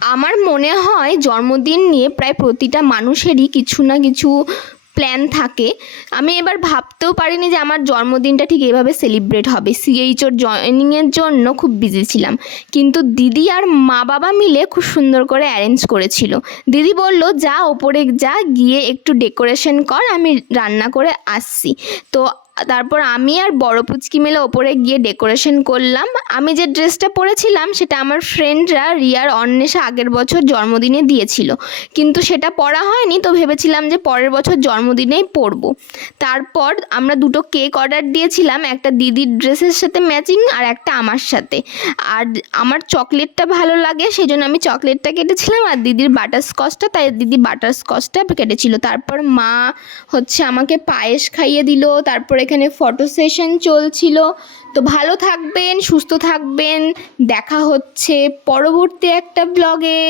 আমার মনে হয় জন্মদিন নিয়ে প্রায় প্রতিটা মানুষেরই কিছু না কিছু প্ল্যান থাকে। আমি এবার ভাবতেও পারিনি যে আমার জন্মদিনটা ঠিক এভাবে সেলিব্রেট হবে। সিএইচওর জয়েনিংয়ের জন্য খুব বিজি ছিলাম। কিন্তু দিদি আর মা বাবা মিলে খুব সুন্দর করে অ্যারেঞ্জ করেছিল। দিদি বলল, যা, ওপরে যা, গিয়ে একটু ডেকোরেশন কর, আমি রান্না করে আসছি। তো তারপর আমি আর বড় পুচকি মিলে ওপরে গিয়ে ডেকোরেশন করলাম। আমি যে ড্রেসটা পরেছিলাম, সেটা আমার ফ্রেন্ডরা রিয়ার অন্বেষা আগের বছর জন্মদিনে দিয়েছিল। কিন্তু সেটা পরা হয়নি, তো ভেবেছিলাম যে পরের বছর জন্মদিনেই পরব। তারপর আমরা দুটো কেক অর্ডার দিয়েছিলাম, একটা দিদির ড্রেসের সাথে ম্যাচিং আর একটা আমার সাথে। আর আমার চকলেটটা ভালো লাগে সেই জন্য আমি চকলেটটা কেটেছিলাম আর দিদির বাটারস্কচটা তাই দিদি বাটারস্কচটা কেটেছিল। তারপর মা হচ্ছে আমাকে পায়েস খাইয়ে দিল, তারপর এখানে ফটো সেশন চলছিল। তো ভালো থাকবেন সুস্থ থাকবেন। দেখা হচ্ছে পরবর্তী একটা ব্লগে